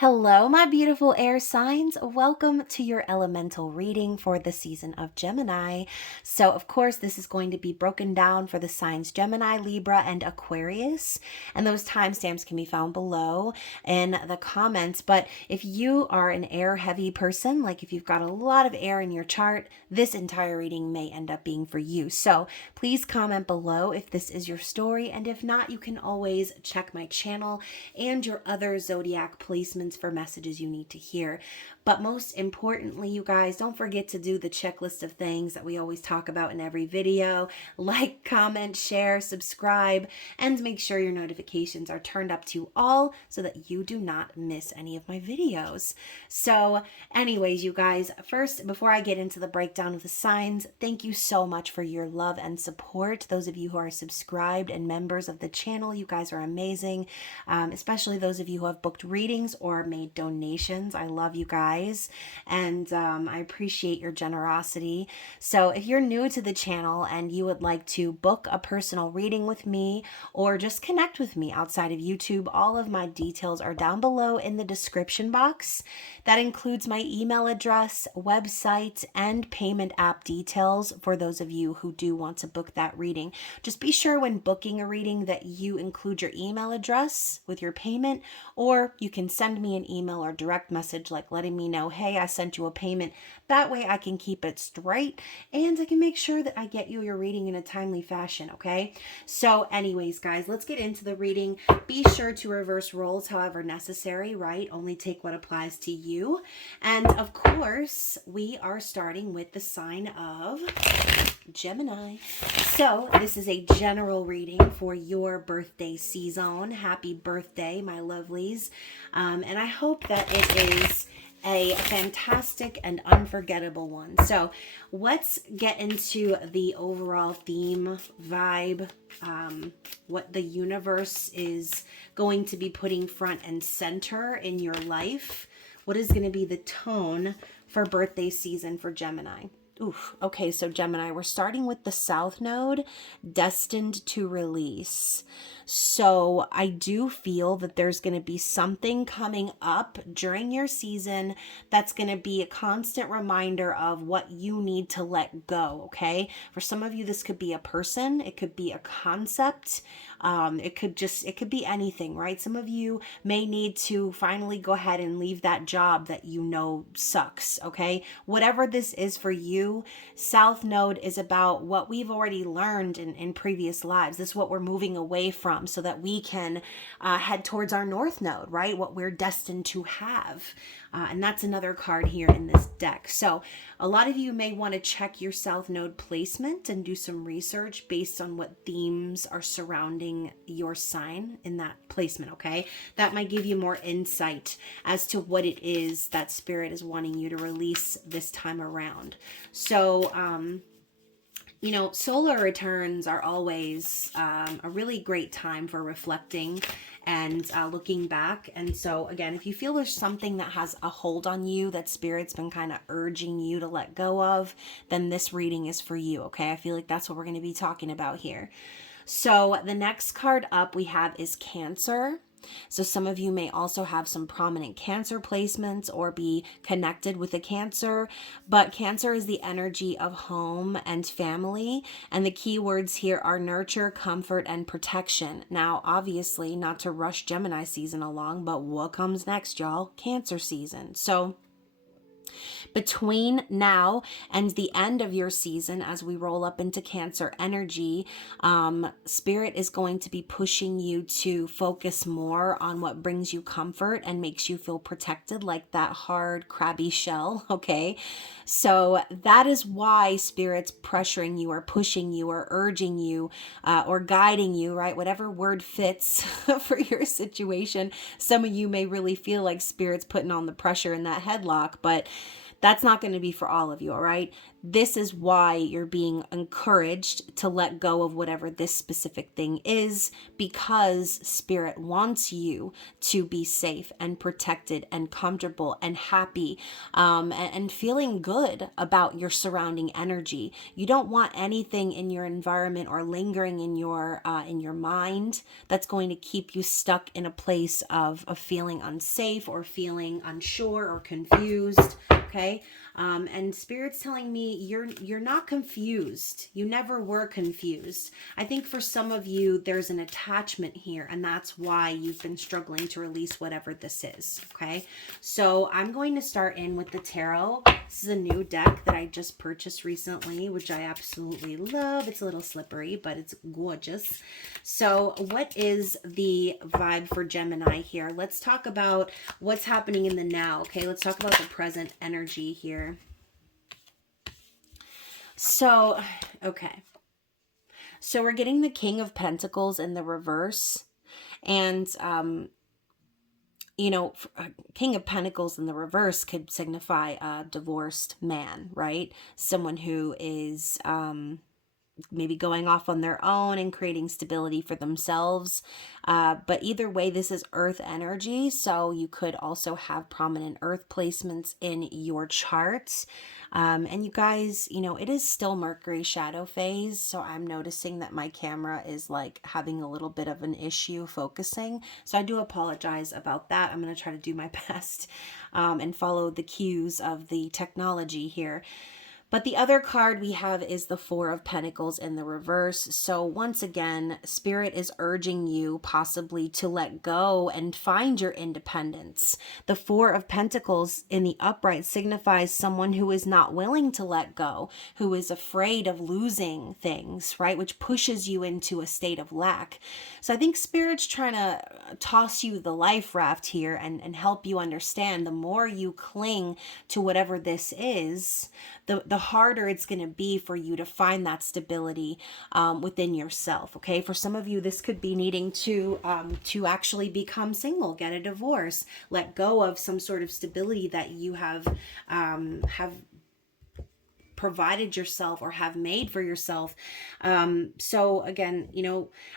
Hello, my beautiful air signs. Welcome to your elemental reading for the season of Gemini. So, of course, this is going to be broken down for the signs Gemini, Libra, and Aquarius. And those timestamps can be found below in the comments. But if you are an air heavy person, like if you've got a lot of air in your chart, this entire reading may end up being for you. So, please comment below if this is your story. And if not, you can always check my channel and your other zodiac placements for messages you need to hear. But most importantly, you guys, don't forget to do the checklist of things that we always talk about in every video. Like, comment, share, subscribe, and make sure your notifications are turned up to all so that you do not miss any of my videos. So anyways, you guys, first, before I get into the breakdown of the signs, thank you so much for your love and support. Those of you who are subscribed and members of the channel, you guys are amazing. Especially those of you who have booked readings or made donations. I love you guys, and I appreciate your generosity. So if you're new to the channel and you would like to book a personal reading with me or just connect with me outside of YouTube, all of my details are down below in the description box. That includes my email address, website, and payment app details for those of you who do want to book that reading. Just be sure when booking a reading that you include your email address with your payment, or you can send me an email or direct message like letting me know, hey, I sent you a payment. That way I can keep it straight and I can make sure that I get you your reading in a timely fashion, okay? So anyways, guys, let's get into the reading. Be sure to reverse roles however necessary, right? Only take what applies to you. And of course, we are starting with the sign of Gemini. So this is a general reading for your birthday season. Happy birthday, my lovelies. And I hope that it is a fantastic and unforgettable one. So let's get into the overall theme, vibe, what the universe is going to be putting front and center in your life. What is going to be the tone for birthday season for Gemini? Oof. Okay, so Gemini, we're starting with the South Node, destined to release. So I do feel that there's going to be something coming up during your season that's going to be a constant reminder of what you need to let go, okay? For some of you, this could be a person. It could be a concept. It could be anything, right? Some of you may need to finally go ahead and leave that job that you know sucks, okay? Whatever this is for you, South Node is about what we've already learned in previous lives. This is what we're moving away from so that we can head towards our North Node, right? What we're destined to have. And that's another card here in this deck. So a lot of you may want to check your South Node placement and do some research based on what themes are surrounding your sign in that placement, okay? That might give you more insight as to what it is that Spirit is wanting you to release this time around. So, you know, solar returns are always a really great time for reflecting and looking back. And so again, if you feel there's something that has a hold on you that Spirit's been kind of urging you to let go of, then this reading is for you, okay? I feel like that's what we're going to be talking about here. So the next card up we have is Cancer. So some of you may also have some prominent Cancer placements or be connected with a Cancer, but Cancer is the energy of home and family, and the key words here are nurture, comfort, and protection. Now, obviously, not to rush Gemini season along, but what comes next, y'all? Cancer season. So between now and the end of your season, as we roll up into Cancer energy, Spirit is going to be pushing you to focus more on what brings you comfort and makes you feel protected, like that hard, crabby shell, okay? So that is why Spirit's pressuring you or pushing you or urging you or guiding you, right? Whatever word fits for your situation. Some of you may really feel like Spirit's putting on the pressure in that headlock, but that's not going to be for all of you, all right? this is why you're being encouraged to let go of whatever this specific thing is, because Spirit wants you to be safe and protected and comfortable and happy, and feeling good about your surrounding energy. You don't want anything in your environment or lingering in your mind that's going to keep you stuck in a place of feeling unsafe or feeling unsure or confused. Okay. And Spirit's telling me you're not confused. You never were confused. I think for some of you, there's an attachment here, and that's why you've been struggling to release whatever this is. Okay. So I'm going to start in with the tarot. This is a new deck that I just purchased recently, which I absolutely love. It's a little slippery, but it's gorgeous. So what is the vibe for Gemini here? Let's talk about what's happening in the now. Okay. Let's talk about the present energy here. So, okay. So we're getting the King of Pentacles in the reverse. And, King of Pentacles in the reverse could signify a divorced man, right? Someone who is, maybe going off on their own and creating stability for themselves. But either way, this is earth energy. So you could also have prominent earth placements in your charts. And you guys, it is still Mercury shadow phase. So I'm noticing that my camera is like having a little bit of an issue focusing. So I do apologize about that. I'm going to try to do my best and follow the cues of the technology here. But the other card we have is the Four of Pentacles in the reverse. So once again, Spirit is urging you possibly to let go and find your independence. The Four of Pentacles in the upright signifies someone who is not willing to let go, who is afraid of losing things, right? Which pushes you into a state of lack. So I think Spirit's trying to toss you the life raft here and help you understand the more you cling to whatever this is, the harder it's going to be for you to find that stability within yourself. Okay, for some of you, this could be needing to actually become single, get a divorce, let go of some sort of stability that you have provided yourself or have made for yourself. So again,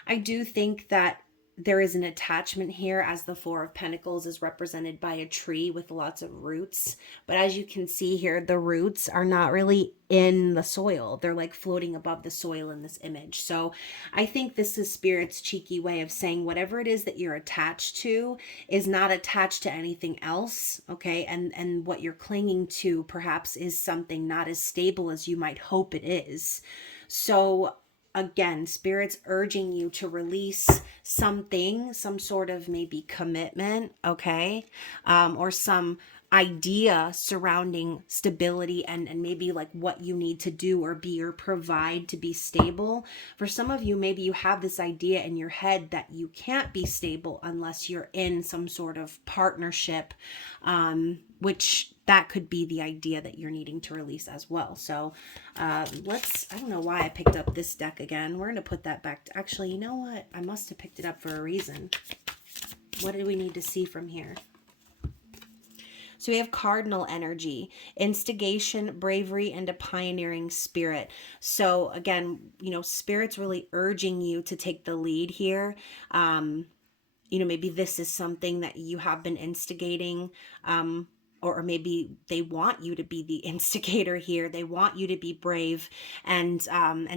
I do think that there is an attachment here, as the Four of Pentacles is represented by a tree with lots of roots. But as you can see here, the roots are not really in the soil. They're like floating above the soil in this image. So I think this is Spirit's cheeky way of saying whatever it is that you're attached to is not attached to anything else. Okay. And what you're clinging to perhaps is something not as stable as you might hope it is. So again, Spirit's urging you to release something, some sort of maybe commitment, okay? Or some idea surrounding stability and maybe like what you need to do or be or provide to be stable. For some of you, maybe you have this idea in your head that you can't be stable unless you're in some sort of partnership, which that could be the idea that you're needing to release as well. So I don't know why I picked up this deck again. We're going to put that back. Actually, you know what? I must have picked it up for a reason. What do we need to see from here? So we have cardinal energy, instigation, bravery, and a pioneering spirit. So again, Spirit's really urging you to take the lead here. Maybe this is something that you have been instigating, or maybe they want you to be the instigator here. They want you to be brave and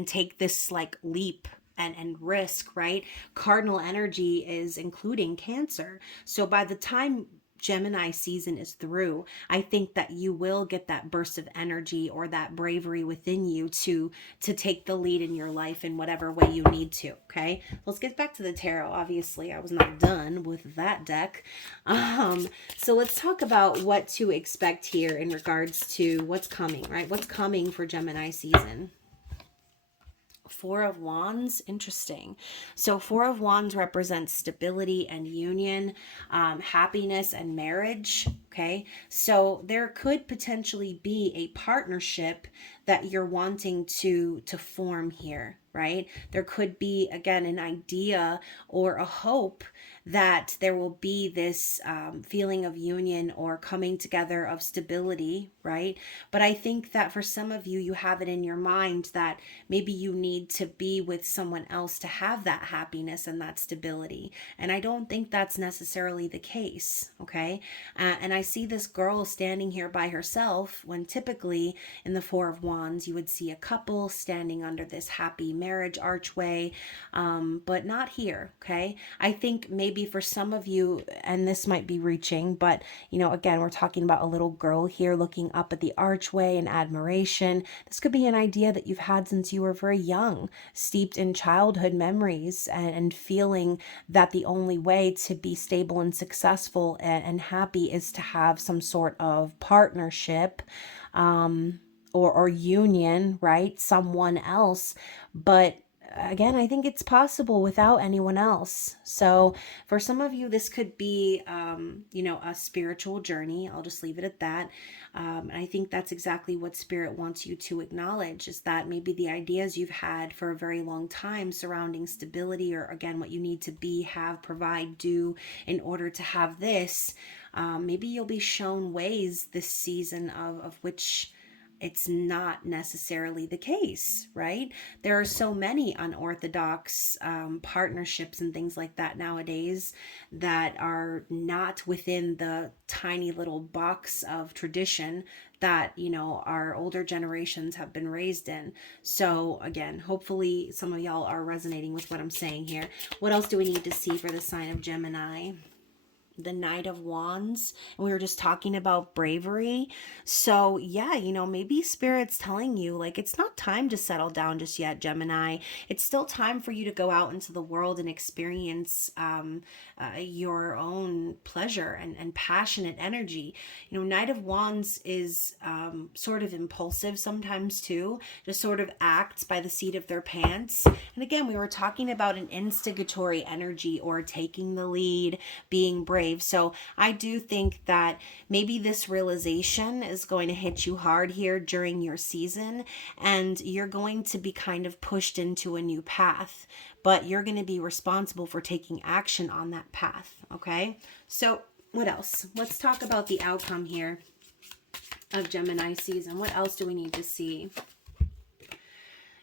take this like leap and risk, right? Cardinal energy is including Cancer. So by the time Gemini season is through, I think that you will get that burst of energy or that bravery within you to take the lead in your life in whatever way you need to. Okay, let's get back to the tarot. Obviously, I was not done with that deck. So let's talk about what to expect here in regards to what's coming, right? What's coming for Gemini season? Four of Wands, interesting. So Four of Wands represents stability and union, happiness and marriage. Okay, so there could potentially be a partnership that you're wanting to form here, right? There could be, again, an idea or a hope that there will be this feeling of union or coming together of stability, right? But I think that for some of you, you have it in your mind that maybe you need to be with someone else to have that happiness and that stability. And I don't think that's necessarily the case, okay? And I see this girl standing here by herself when typically in the Four of Wands, you would see a couple standing under this happy marriage archway, but not here, okay? I think maybe for some of you, and this might be reaching, but again, we're talking about a little girl here looking up at the archway in admiration. This could be an idea that you've had since you were very young, steeped in childhood memories, and feeling that the only way to be stable and successful and happy is to have some sort of partnership, or union, right? Someone else. But again, I think it's possible without anyone else. So for some of you, this could be, a spiritual journey. I'll just leave it at that. And I think that's exactly what Spirit wants you to acknowledge, is that maybe the ideas you've had for a very long time surrounding stability, or again, what you need to be, have, provide, do in order to have this, maybe you'll be shown ways this season of which it's not necessarily the case, right? There are so many unorthodox partnerships and things like that nowadays that are not within the tiny little box of tradition that, our older generations have been raised in. So again, hopefully some of y'all are resonating with what I'm saying here. What else do we need to see for the sign of Gemini? The Knight of Wands, and we were just talking about bravery. So yeah, maybe Spirit's telling you, like, it's not time to settle down just yet, Gemini. It's still time for you to go out into the world and experience your own pleasure and passionate energy. Knight of Wands is sort of impulsive sometimes too, just sort of acts by the seat of their pants. And again, we were talking about an instigatory energy, or taking the lead, being brave. So I do think that maybe this realization is going to hit you hard here during your season, and you're going to be kind of pushed into a new path, but you're going to be responsible for taking action on that path. Okay. So what else? Let's talk about the outcome here of Gemini season. What else do we need to see?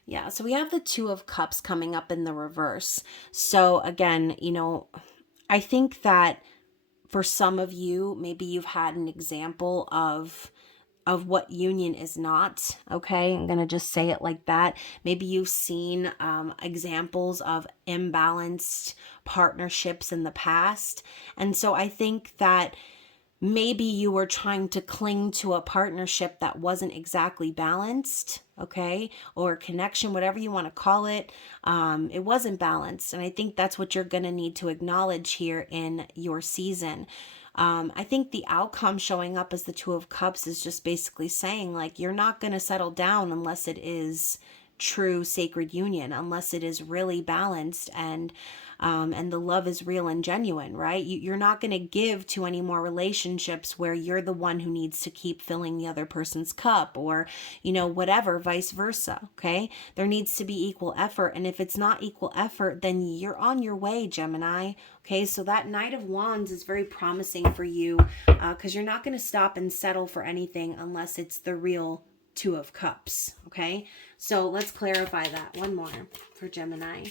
Yeah, so we have the Two of Cups coming up in the reverse. So again, I think that for some of you, maybe you've had an example of what union is not, okay? I'm going to just say it like that. Maybe you've seen examples of imbalanced partnerships in the past. And so I think that maybe you were trying to cling to a partnership that wasn't exactly balanced, okay? Or connection, whatever you want to call it. It wasn't balanced. And I think that's what you're going to need to acknowledge here in your season. I think the outcome showing up as the Two of Cups is just basically saying, like, you're not going to settle down unless it is true sacred union, unless it is really balanced and the love is real and genuine, right? You're not going to give to any more relationships where you're the one who needs to keep filling the other person's cup, or, whatever, vice versa, okay? There needs to be equal effort. And if it's not equal effort, then you're on your way, Gemini. Okay, so that Knight of Wands is very promising for you, because you're not going to stop and settle for anything unless it's the real Two of Cups, okay? So let's clarify that. One more for Gemini.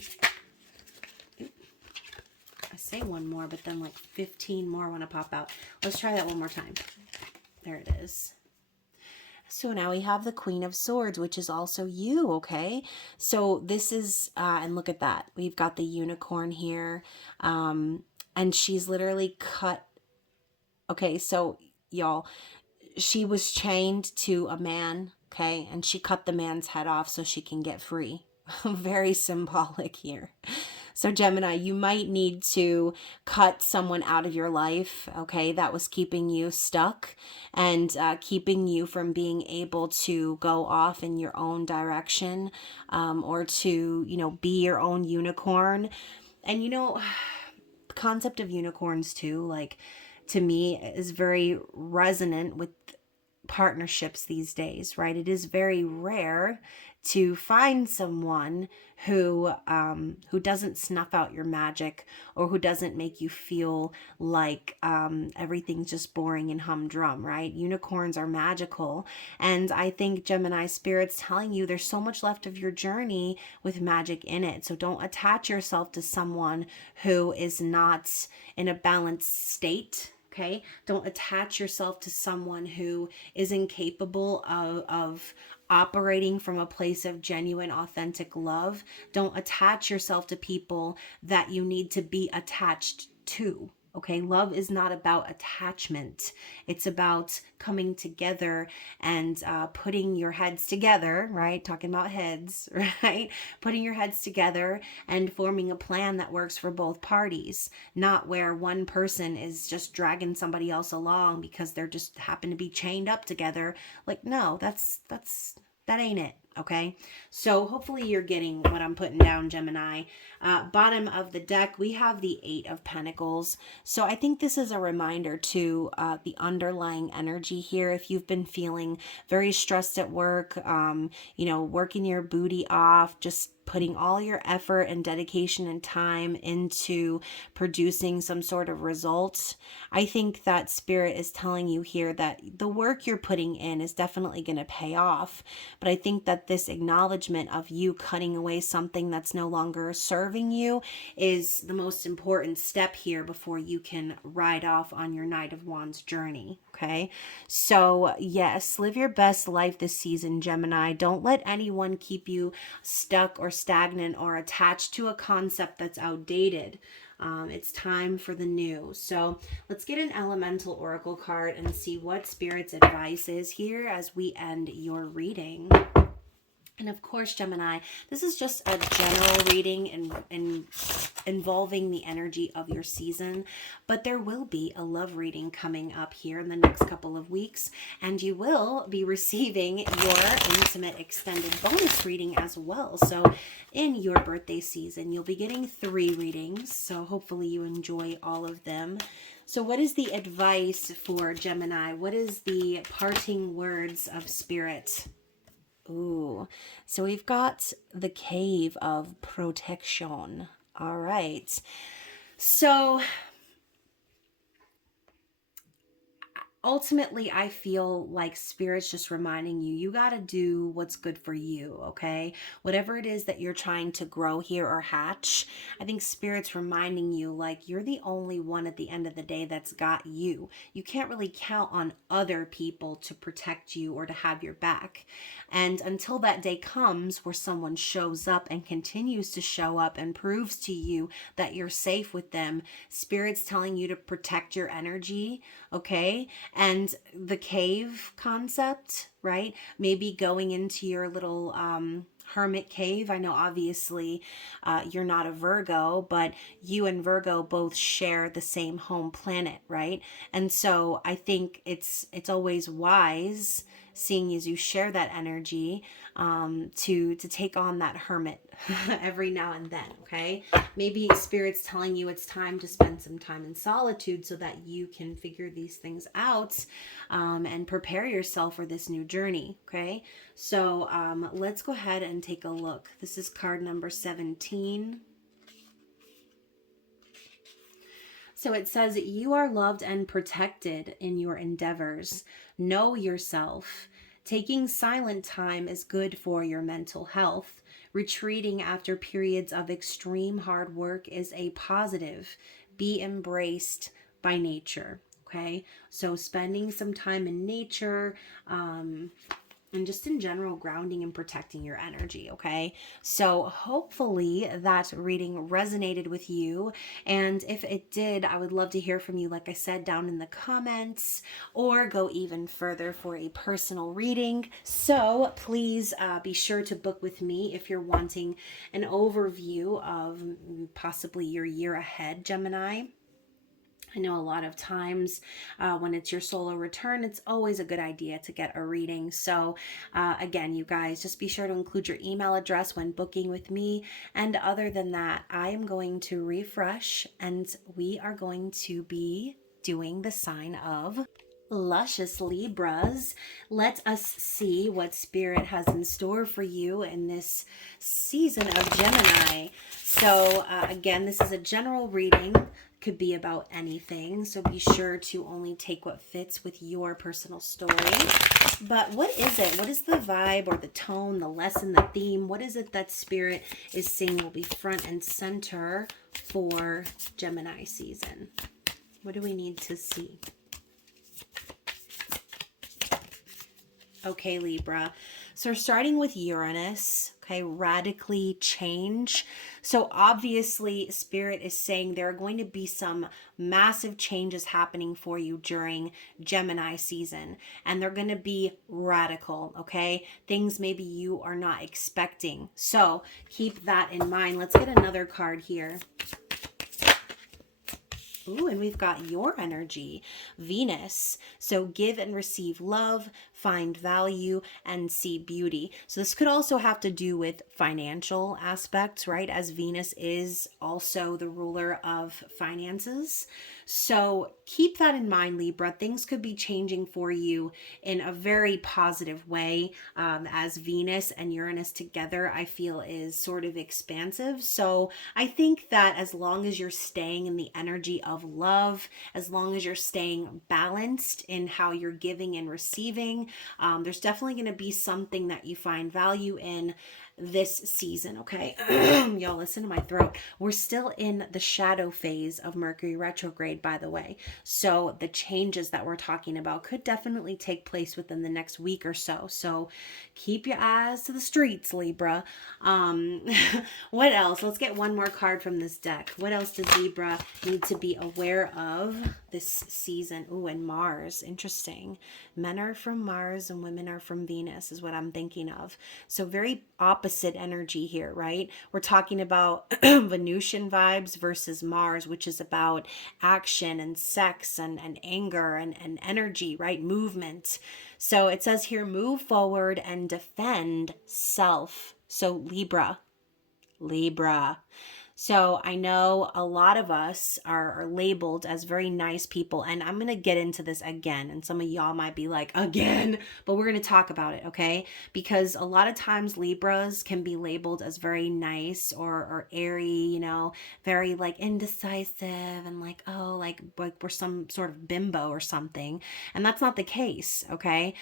I say one more, but then like 15 more want to pop out. Let's try that one more time. There it is. So now we have the Queen of Swords, which is also you, okay? So this is, and look at that. We've got the unicorn here, and she's literally cut. Okay, so y'all, she was chained to a man, okay? And she cut the man's head off so she can get free. Very symbolic here. So Gemini, you might need to cut someone out of your life, okay, that was keeping you stuck and keeping you from being able to go off in your own direction, or to, be your own unicorn. And, the concept of unicorns too, like, to me, is very resonant with partnerships these days, right? It is very rare to find someone who doesn't snuff out your magic, or who doesn't make you feel like everything's just boring and humdrum, right? Unicorns are magical, and I think Gemini spirit's telling you there's so much left of your journey with magic in it. So don't attach yourself to someone who is not in a balanced state. Okay, don't attach yourself to someone who is incapable of operating from a place of genuine, authentic love. Don't attach yourself to people that you need to be attached to. Okay, love is not about attachment. It's about coming together and putting your heads together, right? Talking about heads, right? Putting your heads together and forming a plan that works for both parties, not where one person is just dragging somebody else along because they're just happen to be chained up together. Like, no, that ain't it. Okay, so hopefully you're getting what I'm putting down, Gemini. Bottom of the deck, we have the Eight of Pentacles. So I think this is a reminder to the underlying energy here. If you've been feeling very stressed at work, working your booty off, just putting all your effort and dedication and time into producing some sort of results, I think that Spirit is telling you here that the work you're putting in is definitely going to pay off. But I think that this acknowledgement of you cutting away something that's no longer serving you is the most important step here before you can ride off on your Knight of Wands journey. Okay, so yes, live your best life this season, Gemini. Don't let anyone keep you stuck or stagnant or attached to a concept that's outdated. It's time for the new. So let's get an elemental oracle card and see what Spirit's advice is here as we end your reading. And of course, Gemini, this is just a general reading and involving the energy of your season, but there will be a love reading coming up here in the next couple of weeks, and you will be receiving your intimate extended bonus reading as well. So in your birthday season, you'll be getting 3 readings, so hopefully you enjoy all of them. So what is the advice for Gemini? What is the parting words of Spirit? Ooh, so we've got the Cave of Protection. All right. So ultimately, I feel like Spirit's just reminding you, you got to do what's good for you, okay? Whatever it is that you're trying to grow here or hatch, I think Spirit's reminding you, like, you're the only one at the end of the day that's got you. You can't really count on other people to protect you or to have your back. And until that day comes where someone shows up and continues to show up and proves to you that you're safe with them, Spirit's telling you to protect your energy, okay? And the cave concept, right? Maybe going into your little hermit cave. I know obviously you're not a Virgo, but you and Virgo both share the same home planet, right? And so I think it's always wise, seeing as you share that energy, to take on that hermit every now and then. Okay, maybe Spirit's telling you it's time to spend some time in solitude so that you can figure these things out, and prepare yourself for this new journey. Okay, so let's go ahead and take a look. This is card number 17. So it says, you are loved and protected in your endeavors. Know yourself. Taking silent time is good for your mental health. Retreating after periods of extreme hard work is a positive. Be embraced by nature. Okay, so spending some time in nature, and just in general grounding and protecting your energy. Okay, so hopefully that reading resonated with you, and if it did, I would love to hear from you, like I said, down in the comments, or go even further for a personal reading. So please be sure to book with me if you're wanting an overview of possibly your year ahead, Gemini. I know a lot of times when it's your solar return, it's always a good idea to get a reading. So again, you guys, just be sure to include your email address when booking with me. And other than that, I am going to refresh, and we are going to be doing the sign of Luscious Libras, let us see what Spirit has in store for you in this season of Gemini. So again, this is a general reading, could be about anything, so be sure to only take what fits with your personal story. But what is it? What is the vibe or the tone, the lesson, the theme? What is it that Spirit is saying will be front and center for Gemini season? What do we need to see? Okay, Libra. So we're starting with Uranus, okay, radically change. So obviously, Spirit is saying there are going to be some massive changes happening for you during Gemini season, and they're going to be radical, okay? Things maybe you are not expecting. So keep that in mind. Let's get another card here. Ooh, and we've got your energy, Venus. So give and receive love, find value, and see beauty. So this could also have to do with financial aspects, right? As Venus is also the ruler of finances. So keep that in mind, Libra. Things could be changing for you in a very positive way. As Venus and Uranus together, I feel is sort of expansive. So I think that as long as you're staying in the energy of love, as long as you're staying balanced in how you're giving and receiving, there's definitely going to be something that you find value in this season, okay? Y'all, listen to my throat. We're still in the shadow phase of Mercury retrograde, by the way. So the changes that we're talking about could definitely take place within the next week or so. So keep your eyes to the streets, Libra. What else? Let's get one more card from this deck. What else does Libra need to be aware of this season? Ooh, and Mars. Interesting. Men are from Mars and women are from Venus is what I'm thinking of. So very opposite energy here, right? We're talking about Venusian vibes versus Mars, which is about action and sex and anger and energy, right? Movement. So it says here, move forward and defend self. So Libra. So I know a lot of us are labeled as very nice people, and I'm going to get into this again, and some of y'all might be like, again, but we're going to talk about it, okay? Because a lot of times Libras can be labeled as very nice or airy, you know, very like indecisive and like, oh, like we're some sort of bimbo or something, and that's not the case, okay?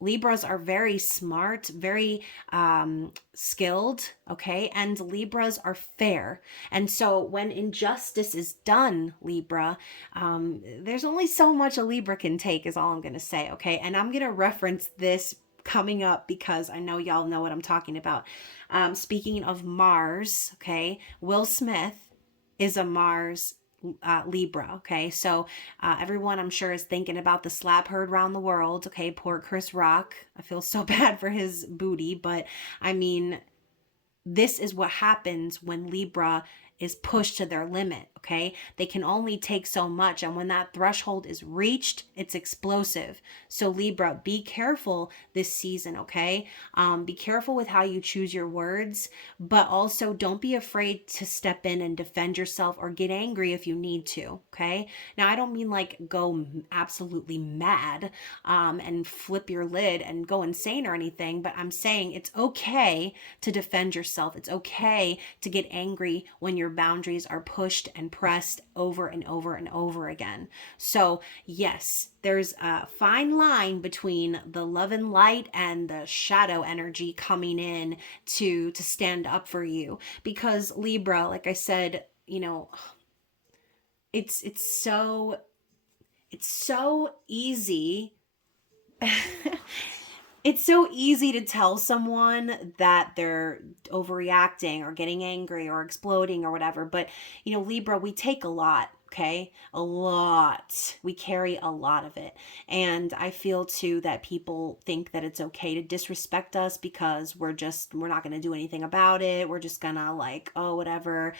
Libras are very smart, very skilled, okay? And Libras are fair. And so when injustice is done, Libra, there's only so much a Libra can take is all I'm going to say, okay? And I'm going to reference this coming up because I know y'all know what I'm talking about. Speaking of Mars, okay, Will Smith is a Mars Libra, okay? So everyone I'm sure is thinking about the slap heard around the world, okay? Poor Chris Rock. I feel so bad for his booty, but I mean, this is what happens when Libra is pushed to their limit, okay? They can only take so much, and when that threshold is reached, it's explosive. So Libra, be careful this season, okay? Be careful with how you choose your words, but also don't be afraid to step in and defend yourself or get angry if you need to, okay? Now, I don't mean like go absolutely mad and flip your lid and go insane or anything, but I'm saying it's okay to defend yourself. It's okay to get angry when your boundaries are pushed and pressed over and over and over again. So yes, there's a fine line between the love and light and the shadow energy coming in to stand up for you, because Libra, like I said, you know, it's so easy. It's so easy to tell someone that they're overreacting or getting angry or exploding or whatever. But, you know, Libra, we take a lot, okay? A lot. We carry a lot of it. And I feel too that people think that it's okay to disrespect us because we're not going to do anything about it. We're just going to like, oh, whatever.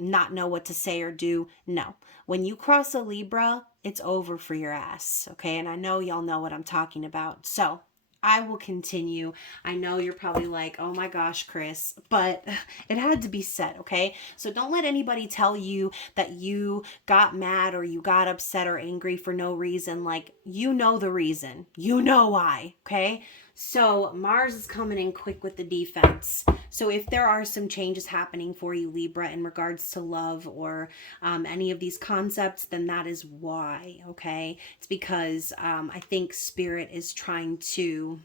Not know what to say or do. No. When you cross a Libra, it's over for your ass, okay? And I know y'all know what I'm talking about. So I will continue. I know you're probably like, oh my gosh, Chris, but it had to be said, okay? So don't let anybody tell you that you got mad or you got upset or angry for no reason. Like, you know the reason. You know why, okay? So Mars is coming in quick with the defense. So if there are some changes happening for you, Libra, in regards to love or any of these concepts, then that is why, okay? It's because I think Spirit is trying to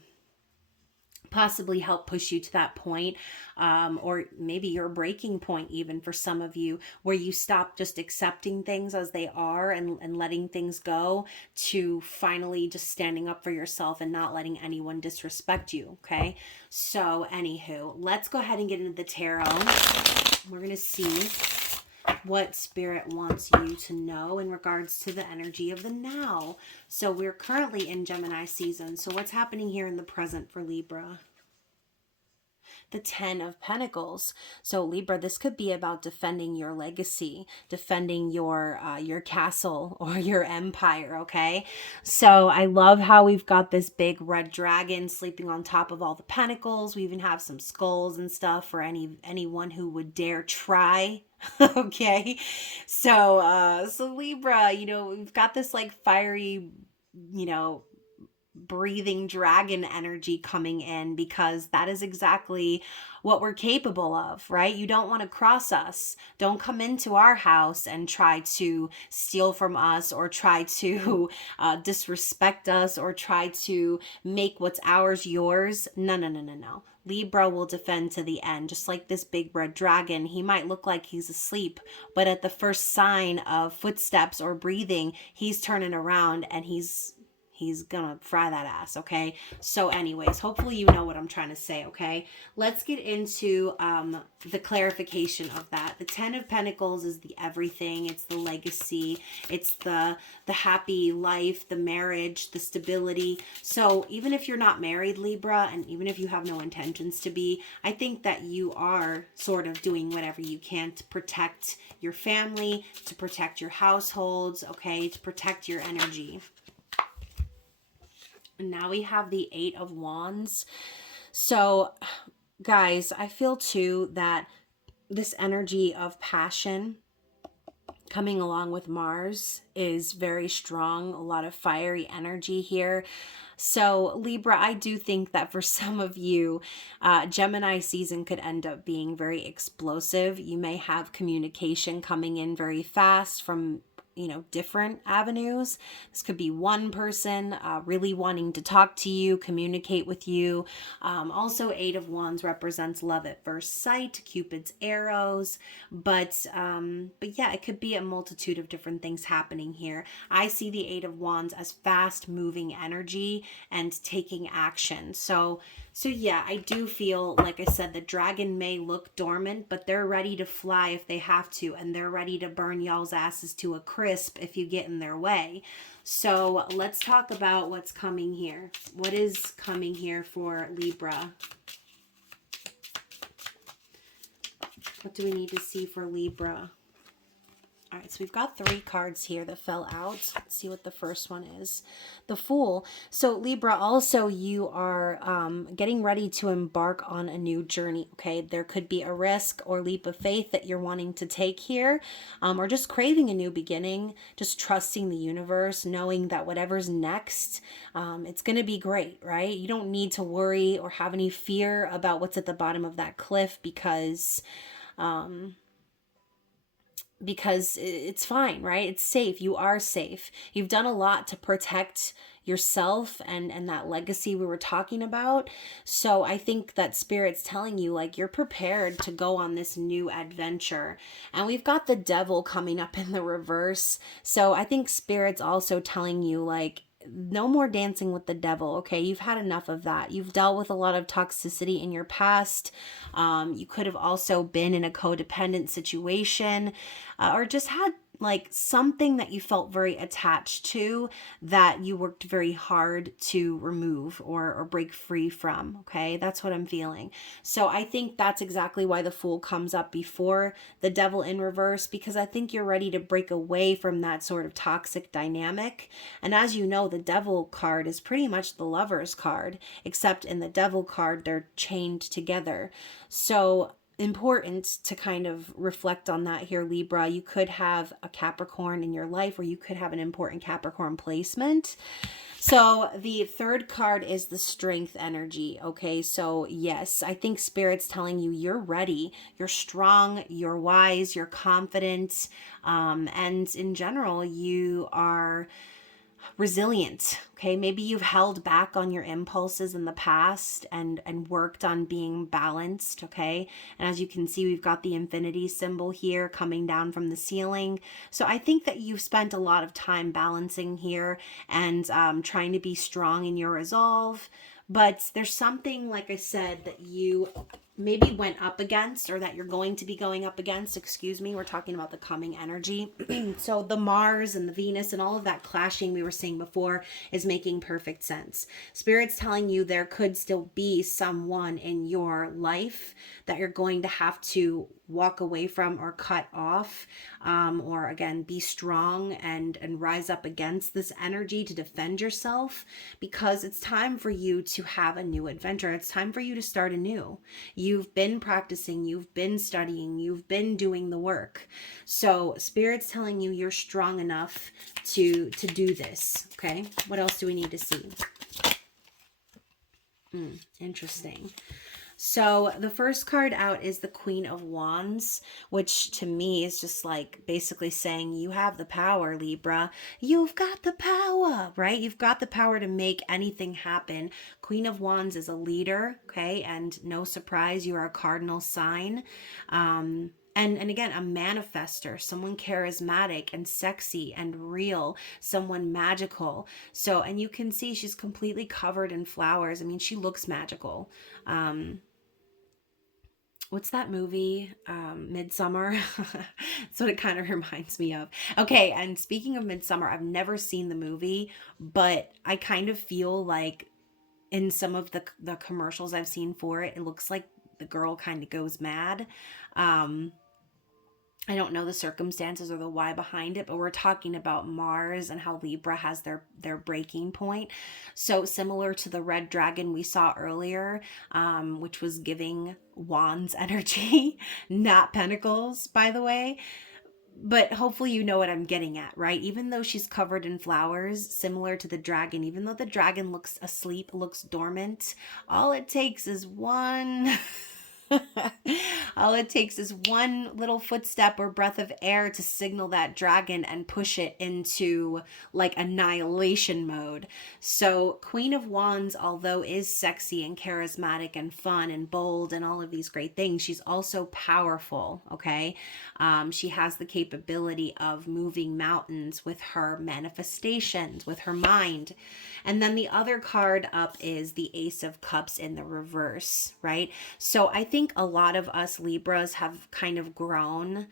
possibly help push you to that point, or maybe your breaking point even for some of you, where you stop just accepting things as they are and letting things go, to finally just standing up for yourself and not letting anyone disrespect you, okay? So anywho, let's go ahead and get into the tarot. We're gonna see what Spirit wants you to know in regards to the energy of the now. So we're currently in Gemini season. So what's happening here in the present for Libra? The 10 of Pentacles. So Libra, this could be about defending your legacy, defending your castle or your empire, okay? So I love how we've got this big red dragon sleeping on top of all the pentacles. We even have some skulls and stuff for anyone who would dare try. Okay. So Libra, we've got this like fiery, you know, breathing dragon energy coming in, because that is exactly what we're capable of, right? You don't want to cross us. Don't come into our house and try to steal from us, or try to disrespect us, or try to make what's ours yours. No, no, no, no, no. Libra will defend to the end, just like this big red dragon. He might look like he's asleep, but at the first sign of footsteps or breathing, he's turning around and he's gonna fry that ass, okay? So anyways, hopefully you know what I'm trying to say, okay? Let's get into the clarification of that. The 10 of Pentacles is the everything. It's the legacy. It's the happy life, the marriage, the stability. So even if you're not married, Libra, and even if you have no intentions to be, I think that you are sort of doing whatever you can to protect your family, to protect your households, okay? To protect your energy. And now we have the 8 of Wands. So, guys, I feel too that this energy of passion coming along with Mars is very strong. A lot of fiery energy here. So, Libra, I do think that for some of you, Gemini season could end up being very explosive. You may have communication coming in very fast from different avenues. This could be one person really wanting to talk to you, communicate with you. Also, 8 of Wands represents love at first sight, Cupid's arrows. But yeah, it could be a multitude of different things happening here. I see the 8 of Wands as fast moving energy and taking action. So yeah, I do feel, like I said, the dragon may look dormant, but they're ready to fly if they have to, and they're ready to burn y'all's asses to a crisp if you get in their way. So let's talk about what's coming here. What is coming here for Libra? What do we need to see for Libra? All right, so we've got 3 cards here that fell out. Let's see what the first one is. The Fool. So Libra, also you are getting ready to embark on a new journey, okay? There could be a risk or leap of faith that you're wanting to take here, or just craving a new beginning, just trusting the universe, knowing that whatever's next, it's going to be great, right? You don't need to worry or have any fear about what's at the bottom of that cliff, because it's fine, right? It's safe. You are safe. You've done a lot to protect yourself and that legacy we were talking about. So I think that Spirit's telling you, like, you're prepared to go on this new adventure. And we've got the Devil coming up in the reverse. So I think Spirit's also telling you, like, no more dancing with the devil, okay? You've had enough of that. You've dealt with a lot of toxicity in your past. You could have also been in a codependent situation, or just had like something that you felt very attached to that you worked very hard to remove or break free from. Okay, that's what I'm feeling. So I think that's exactly why the Fool comes up before the Devil in reverse, because I think you're ready to break away from that sort of toxic dynamic. And as you know, the Devil card is pretty much the Lover's card, except in the Devil card they're chained together. So important to kind of reflect on that here, Libra. You could have a Capricorn in your life, or you could have an important Capricorn placement. So the third card is the Strength energy. Okay, so yes, I think Spirit's telling you you're ready, you're strong, you're wise, you're confident, and in general, you are resilient. Okay, maybe you've held back on your impulses in the past and worked on being balanced. Okay, and as you can see, we've got the infinity symbol here coming down from the ceiling. So I think that you've spent a lot of time balancing here and trying to be strong in your resolve. But there's something, like I said, that you maybe went up against, or that you're going to be going up against, excuse me. We're talking about the coming energy. So the Mars and the Venus and all of that clashing we were seeing before is making perfect sense. Spirit's telling you there could still be someone in your life that you're going to have to walk away from or cut off, or again, be strong and rise up against this energy to defend yourself, because it's time for you to have a new adventure. It's time for you to start anew. You've been practicing, you've been studying, you've been doing the work. So Spirit's telling you you're strong enough to do this. Okay, what else do we need to see? Interesting. So the first card out is the Queen of Wands, which to me is just like basically saying you have the power, Libra. You've got the power, right? You've got the power to make anything happen. Queen of Wands is a leader, okay? And no surprise, you are a cardinal sign. And again, a manifester, someone charismatic and sexy and real, someone magical. So, and you can see she's completely covered in flowers. I mean, she looks magical. What's that movie? Midsummer. That's what it kind of reminds me of. Okay, and speaking of Midsummer, I've never seen the movie, but I kind of feel like in some of the commercials I've seen for it, it looks like the girl kind of goes mad. I don't know the circumstances or the why behind it, but we're talking about Mars and how Libra has their breaking point. So similar to the red dragon we saw earlier, which was giving wands energy, not pentacles, by the way. But hopefully you know what I'm getting at, right? Even though she's covered in flowers, similar to the dragon, even though the dragon looks asleep, looks dormant, all it takes is one all it takes is one little footstep or breath of air to signal that dragon and push it into like annihilation mode. So Queen of Wands, although is sexy and charismatic and fun and bold and all of these great things, she's also powerful, okay? She has the capability of moving mountains with her manifestations, with her mind. And then the other card up is the Ace of Cups in the reverse, right? So I think a lot of us Libras have kind of grown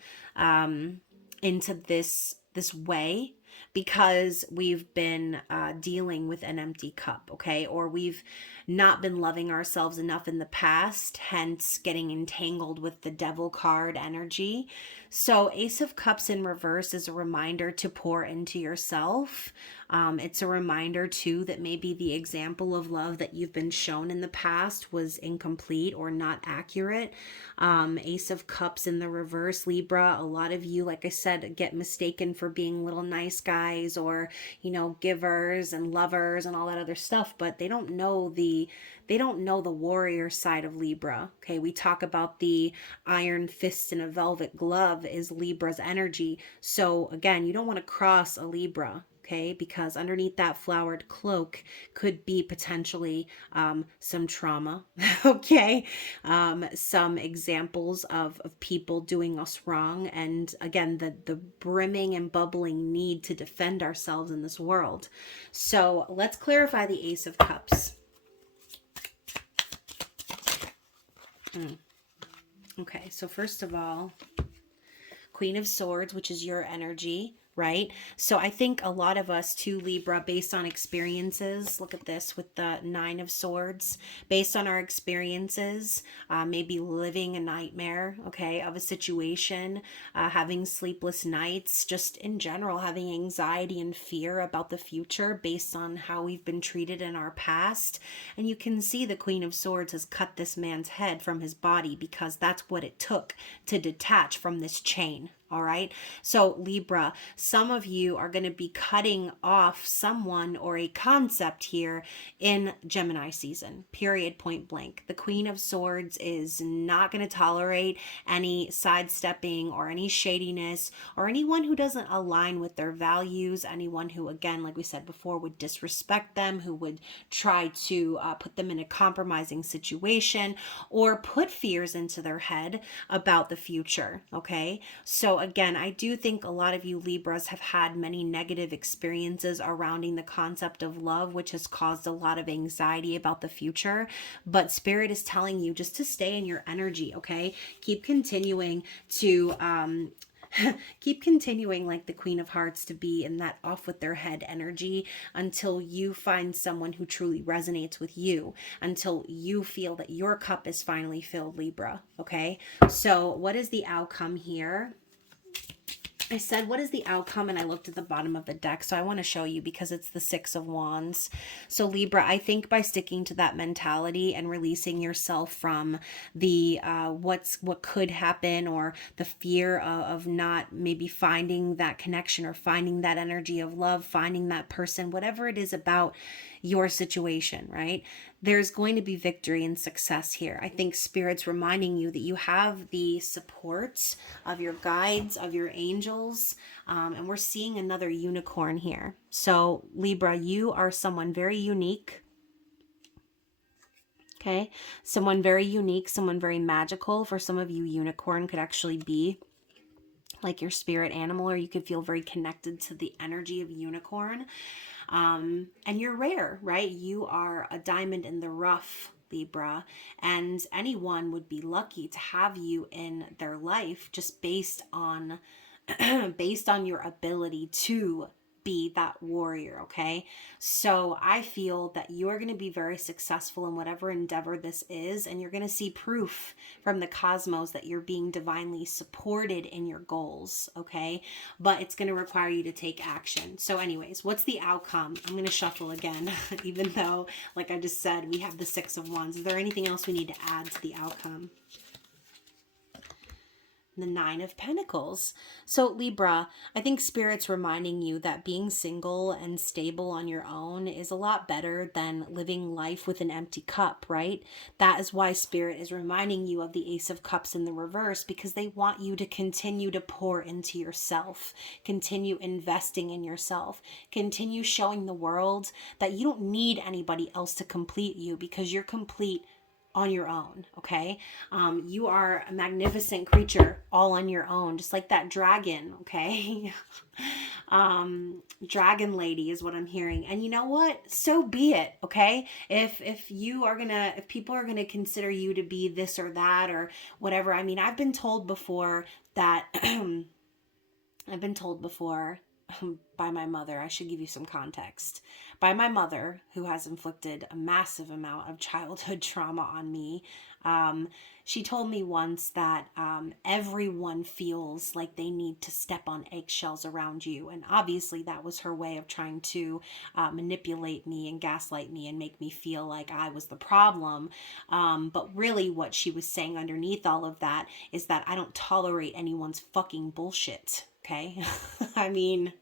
into this way because we've been dealing with an empty cup, okay? Or we've not been loving ourselves enough in the past, hence getting entangled with the Devil card energy. So Ace of Cups in reverse is a reminder to pour into yourself. It's a reminder too that maybe the example of love that you've been shown in the past was incomplete or not accurate. Ace of Cups in the reverse, Libra, a lot of you, like I said, get mistaken for being little nice guys or, you know, givers and lovers and all that other stuff, but they don't know the warrior side of Libra. Okay, we talk about the iron fist in a velvet glove is Libra's energy. So again, you don't want to cross a Libra, okay? Because underneath that flowered cloak could be potentially some trauma, okay? Some examples of people doing us wrong. And again, the brimming and bubbling need to defend ourselves in this world. So let's clarify the Ace of Cups. Okay, so first of all, Queen of Swords, which is your energy, right? So I think a lot of us too, Libra, based on experiences, look at this with the Nine of Swords, based on our experiences, maybe living a nightmare, okay, of a situation, having sleepless nights, just in general, having anxiety and fear about the future based on how we've been treated in our past. And you can see the Queen of Swords has cut this man's head from his body because that's what it took to detach from this chain. All right. So Libra, some of you are going to be cutting off someone or a concept here in Gemini season, period, point blank. The Queen of Swords is not going to tolerate any sidestepping or any shadiness or anyone who doesn't align with their values, anyone who, again, like we said before, would disrespect them, who would try to put them in a compromising situation or put fears into their head about the future. Okay. So again, I do think a lot of you Libras have had many negative experiences surrounding the concept of love, which has caused a lot of anxiety about the future. But Spirit is telling you just to stay in your energy, okay? Keep continuing to keep continuing like the Queen of Hearts to be in that off with their head energy until you find someone who truly resonates with you, until you feel that your cup is finally filled, Libra, okay? So what is the outcome here? I said, what is the outcome? And I looked at the bottom of the deck. So I want to show you because it's the Six of Wands. So Libra, I think by sticking to that mentality and releasing yourself from the what could happen or the fear of not maybe finding that connection or finding that energy of love, finding that person, whatever it is about your situation, right? There's going to be victory and success here. I think Spirit's reminding you that you have the support of your guides, of your angels, and we're seeing another unicorn here. So Libra, you are someone very unique. Okay, someone very unique, someone very magical. For some of you, unicorn could actually be like your spirit animal, or you could feel very connected to the energy of unicorn. And you're rare, right? You are a diamond in the rough, Libra, and anyone would be lucky to have you in their life just based on based on your ability to be that warrior, okay? So I feel that you're going to be very successful in whatever endeavor this is, and you're going to see proof from the cosmos that you're being divinely supported in your goals, okay? But it's going to require you to take action. So anyways, what's the outcome? I'm going to shuffle again, even though, like I just said, we have the Six of Wands. Is there anything else we need to add to the outcome? The Nine of Pentacles. So Libra, I think Spirit's reminding you that being single and stable on your own is a lot better than living life with an empty cup, right? That is why Spirit is reminding you of the Ace of Cups in the reverse, because they want you to continue to pour into yourself, continue investing in yourself, continue showing the world that you don't need anybody else to complete you because you're complete on your own, okay? You are a magnificent creature all on your own, just like that dragon, okay? Dragon lady is what I'm hearing. And you know what? So be it, okay? If people are gonna consider you to be this or that or whatever, I mean, I've been told before that I've been told before by my mother, I should give you some context, by my mother, who has inflicted a massive amount of childhood trauma on me. She told me once that everyone feels like they need to step on eggshells around you. And obviously that was her way of trying to manipulate me and gaslight me and make me feel like I was the problem. But really what she was saying underneath all of that is that I don't tolerate anyone's fucking bullshit. Okay? I mean,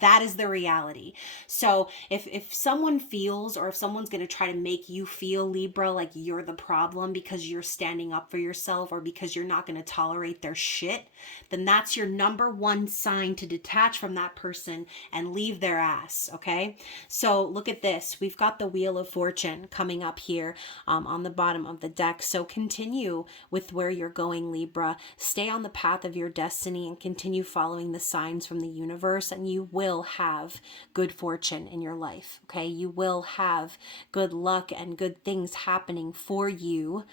that is the reality. So if someone feels, or if someone's going to try to make you feel, Libra, like you're the problem because you're standing up for yourself or because you're not going to tolerate their shit, then that's your number one sign to detach from that person and leave their ass, okay? So look at this. We've got the Wheel of Fortune coming up here on the bottom of the deck. So continue with where you're going, Libra. Stay on the path of your destiny and continue following the signs from the universe, and you will have good fortune in your life, okay? You will have good luck and good things happening for you.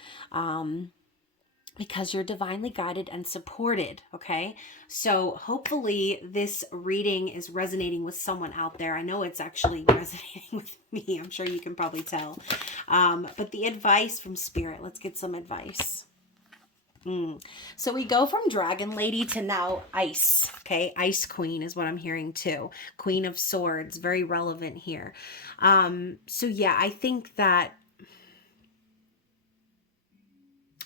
because you're divinely guided and supported, okay? So hopefully this reading is resonating with someone out there. I know it's actually resonating with me. I'm sure you can probably tell. But the advice from Spirit, let's get some advice. So we go from Dragon Lady to now Ice, okay? Ice Queen is what I'm hearing too. Queen of Swords, very relevant here. So yeah, I think that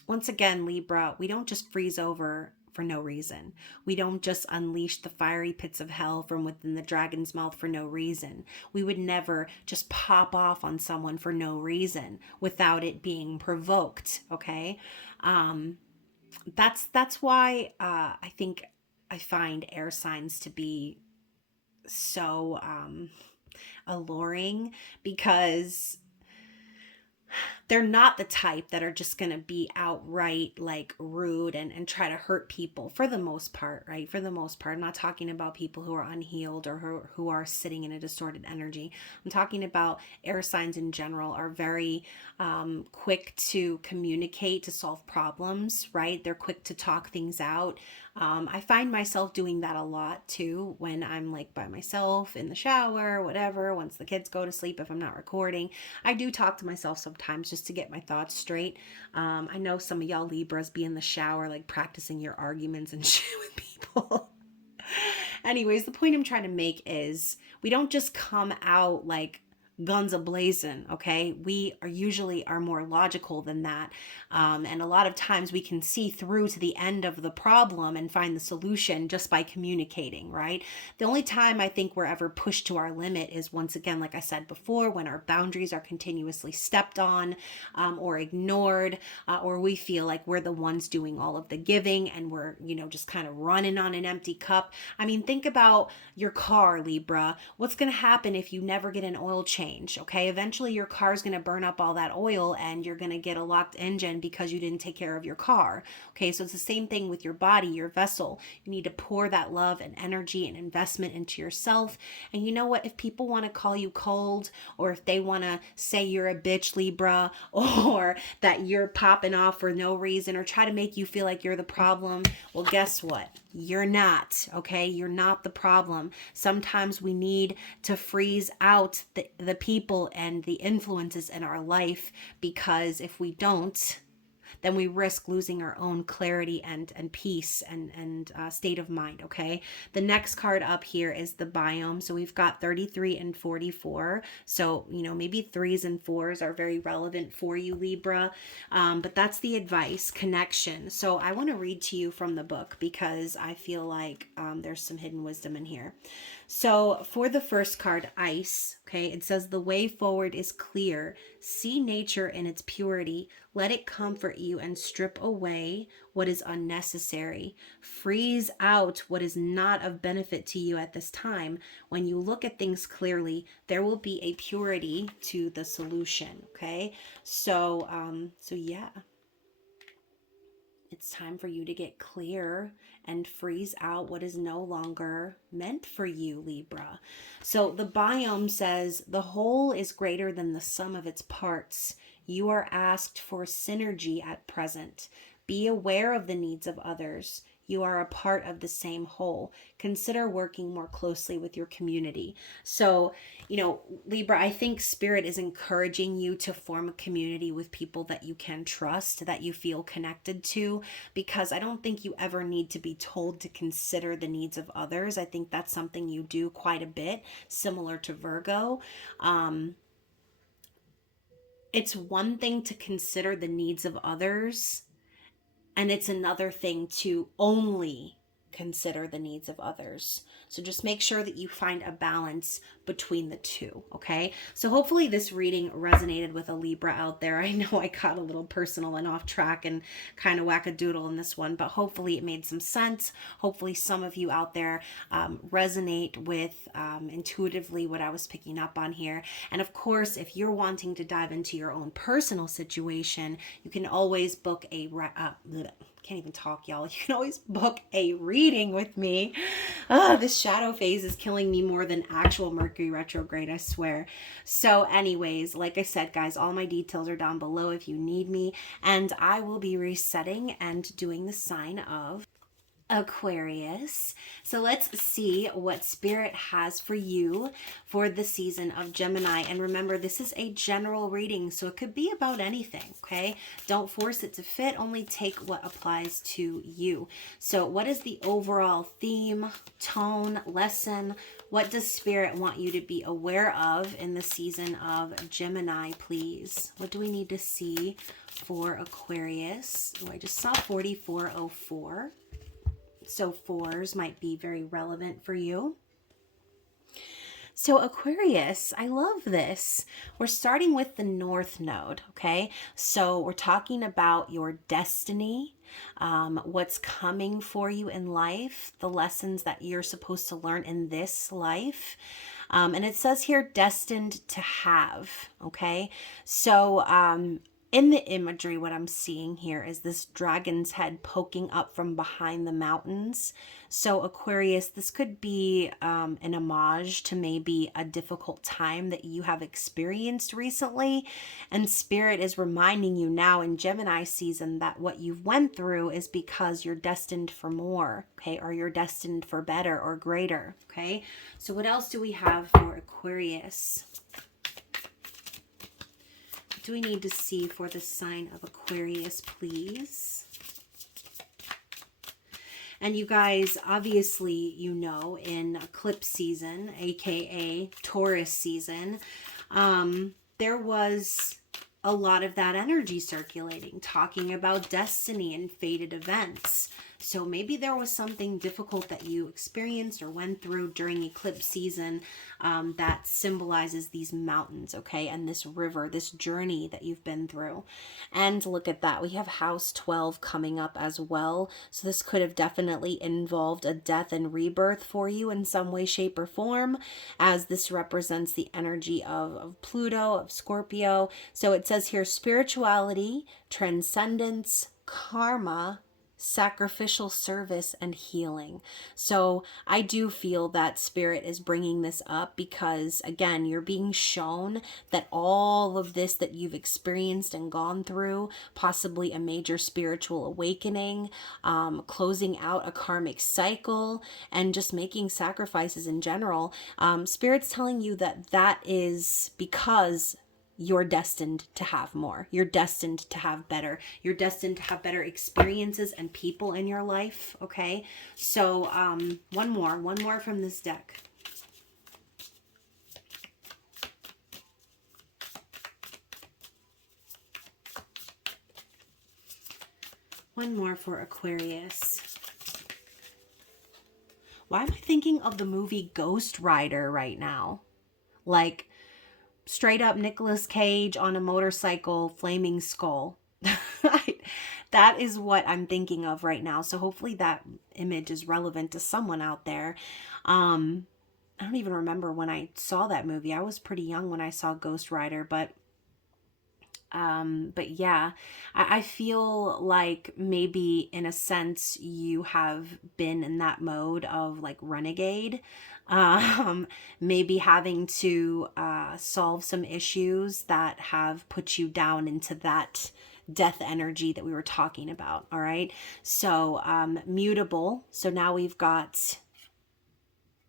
once again, Libra, we don't just freeze over for no reason. We don't just unleash the fiery pits of hell from within the dragon's mouth for no reason. We would never just pop off on someone for no reason without it being provoked, okay? That's why I think I find air signs to be so alluring, because they're not the type that are just going to be outright like rude and try to hurt people for the most part, right? For the most part. I'm not talking about people who are unhealed or who are sitting in a distorted energy. I'm talking about air signs in general are very quick to communicate, to solve problems, right? They're quick to talk things out. I find myself doing that a lot too when I'm like by myself in the shower, whatever, once the kids go to sleep, if I'm not recording. I do talk to myself sometimes just to get my thoughts straight. I know some of y'all Libras be in the shower like practicing your arguments and shit with people. Anyways, the point I'm trying to make is we don't just come out like guns a-blazing, okay? We are usually are more logical than that. And a lot of times we can see through to the end of the problem and find the solution just by communicating, right? The only time I think we're ever pushed to our limit is, once again, like I said before, when our boundaries are continuously stepped on or ignored, or we feel like we're the ones doing all of the giving and we're, just kind of running on an empty cup. I mean, think about your car, Libra. What's going to happen if you never get an oil change? Okay, eventually your car's going to burn up all that oil and you're going to get a locked engine because you didn't take care of your car. Okay, so it's the same thing with your body, your vessel. You need to pour that love and energy and investment into yourself. And you know what? If people want to call you cold, or if they want to say you're a bitch, Libra, or that you're popping off for no reason, or try to make you feel like you're the problem, well, guess what? You're not, okay? You're not the problem. Sometimes we need to freeze out the people and the influences in our life, because if we don't, then we risk losing our own clarity and peace and state of mind, okay? The next card up here is the biome. So we've got 33 and 44. So, maybe threes and fours are very relevant for you, Libra. But that's the advice, connection. So I want to read to you from the book because I feel like there's some hidden wisdom in here. So for the first card, ice, okay, it says the way forward is clear. See nature in its purity. Let it comfort you and strip away what is unnecessary. Freeze out what is not of benefit to you at this time. When you look at things clearly, there will be a purity to the solution, okay? So yeah. It's time for you to get clear and freeze out what is no longer meant for you, Libra. So the biome says the whole is greater than the sum of its parts. You are asked for synergy at present. Be aware of the needs of others. You are a part of the same whole. Consider working more closely with your community. So, Libra, I think Spirit is encouraging you to form a community with people that you can trust, that you feel connected to, because I don't think you ever need to be told to consider the needs of others. I think that's something you do quite a bit, similar to Virgo. It's one thing to consider the needs of others, and it's another thing to only consider the needs of others. So just make sure that you find a balance between the two, okay? So hopefully this reading resonated with a Libra out there. I know I got a little personal and off track and kind of wackadoodle in this one, but hopefully it made some sense. Hopefully some of you out there resonate with intuitively what I was picking up on here. And of course, if you're wanting to dive into your own personal situation, you can always book a can't even talk, y'all. You can always book a reading with me. This shadow phase is killing me more than actual Mercury retrograde, I swear. So anyways, like I said, guys, all my details are down below if you need me. And I will be resetting and doing the sign of Aquarius. So let's see what Spirit has for you for the season of Gemini. And remember, this is a general reading, so it could be about anything, okay? Don't force it to fit, only take what applies to you. So what is the overall theme, tone, lesson? What does Spirit want you to be aware of in the season of Gemini, please? What do we need to see for Aquarius? Oh, I just saw 4404. So fours might be very relevant for you. So Aquarius, I love this. We're starting with the North Node, okay? So we're talking about your destiny, what's coming for you in life, the lessons that you're supposed to learn in this life. And it says here, destined to have, okay? So in the imagery, what I'm seeing here is this dragon's head poking up from behind the mountains. So Aquarius, this could be an homage to maybe a difficult time that you have experienced recently. And Spirit is reminding you now in Gemini season that what you've went through is because you're destined for more, okay? Or you're destined for better or greater, okay? So what else do we have for Aquarius? Do we need to see for the sign of Aquarius, please? And you guys, obviously, you know, in eclipse season, aka Taurus season, there was a lot of that energy circulating, talking about destiny and fated events. So maybe there was something difficult that you experienced or went through during eclipse season that symbolizes these mountains, okay? And this river, this journey that you've been through. And look at that. We have house 12 coming up as well. So this could have definitely involved a death and rebirth for you in some way, shape, or form, as this represents the energy of Pluto, of Scorpio. So it says here, spirituality, transcendence, karma, sacrificial service, and healing. So I do feel that Spirit is bringing this up because, again, you're being shown that all of this that you've experienced and gone through, possibly a major spiritual awakening, closing out a karmic cycle, and just making sacrifices in general, Spirit's telling you that that is because you're destined to have more. You're destined to have better. You're destined to have better experiences and people in your life, okay? So one more from this deck. One more for Aquarius. Why am I thinking of the movie Ghost Rider right now? Like, straight up Nicolas Cage on a motorcycle, flaming skull. That is what I'm thinking of right now. So hopefully that image is relevant to someone out there. I don't even remember when I saw that movie. I was pretty young when I saw Ghost Rider, but yeah, I feel like maybe in a sense you have been in that mode of like renegade, maybe having to solve some issues that have put you down into that death energy that we were talking about. All right, so mutable. So now we've got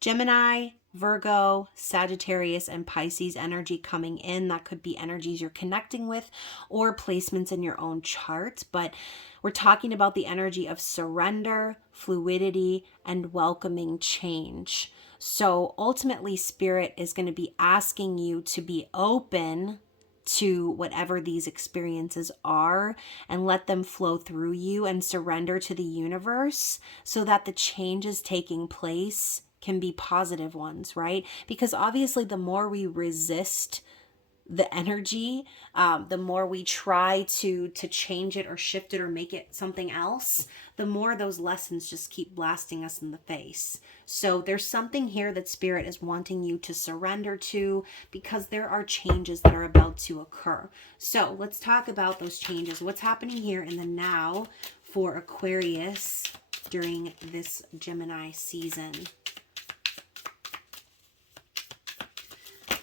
Gemini, Virgo, Sagittarius, and Pisces energy coming in. That could be energies you're connecting with or placements in your own chart. But we're talking about the energy of surrender, fluidity, and welcoming change. So ultimately, Spirit is going to be asking you to be open to whatever these experiences are and let them flow through you and surrender to the universe so that the changes taking place can be positive ones, right? Because obviously the more we resist the energy, the more we try to change it or shift it or make it something else, the more those lessons just keep blasting us in the face. So there's something here that Spirit is wanting you to surrender to because there are changes that are about to occur. So let's talk about those changes. What's happening here in the now for Aquarius during this Gemini season?